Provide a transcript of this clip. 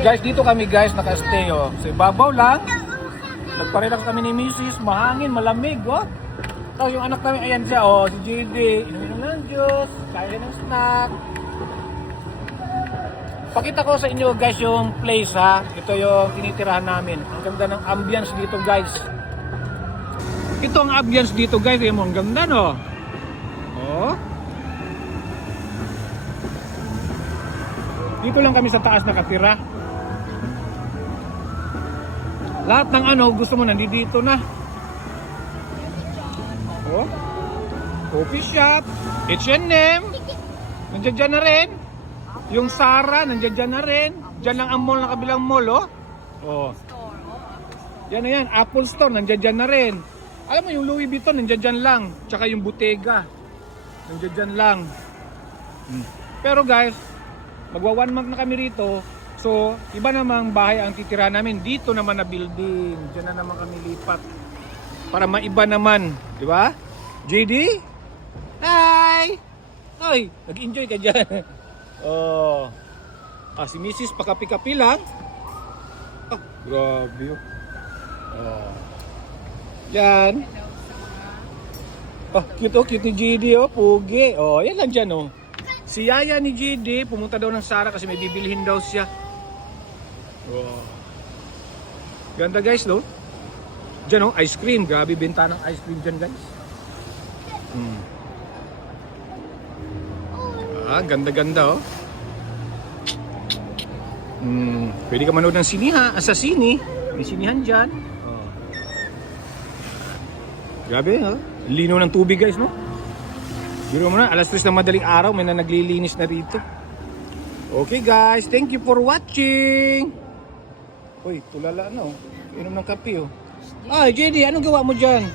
Guys, dito kami guys naka-stay oh. Sa ibabaw lang. Nagparelax kami ni Mrs. Mahangin, malamig oh. Tapos yung anak namin, ayan siya oh, si JD. Inumin ng juice, kaya ng snack. Pakita ko sa inyo guys yung place ha. Ito yung tinitirahan namin. Ang ganda ng ambience dito guys. Ito ang ambience dito guys. Ayan mo, ang ganda no. Oh. Dito lang kami sa taas nakatira. Lahat ng ano gusto mo nandito na. Oh. Coffee shop, H&M. Nandiyan dyan na rin. Yung Zara, nandiyan dyan na rin. Diyan lang ang mall na kabilang mall, oh. Oh. Yan na yan, Apple Store, nandiyan dyan na rin. Alam mo, yung Louis Vuitton, nandiyan dyan lang. Tsaka yung Bottega, nandiyan dyan lang. Pero guys, magwa 1 month na kami rito. So, iba namang bahay ang titira namin. Dito naman na building. Diyan na naman kami lipat. Para maiba naman. Di ba? JD? Hi! Ay, nag-enjoy ka dyan. Oh. Si Mrs. pakapi-kapi lang. Grabe yun. Yan. Cute ni JD oh. Pugi. Yan lang dyan oh. Si Yaya ni JD pumunta daw ng Zara kasi may bibilhin daw siya. Ganda guys no? Dyan oh, ice cream. Grabe benta ng ice cream dyan guys. Ganda-ganda oh. Pwede ka manood ng siniha, sa sini. May sinihan dyan. Grabe ha. Lino ng tubig guys no? Biro mo na, alas 3 ng madaling araw, may na naglilinis na rito. Okay guys, thank you for watching. Uy, tulala na oh. Inom ng kape oh. JD, anong gawa mo dyan?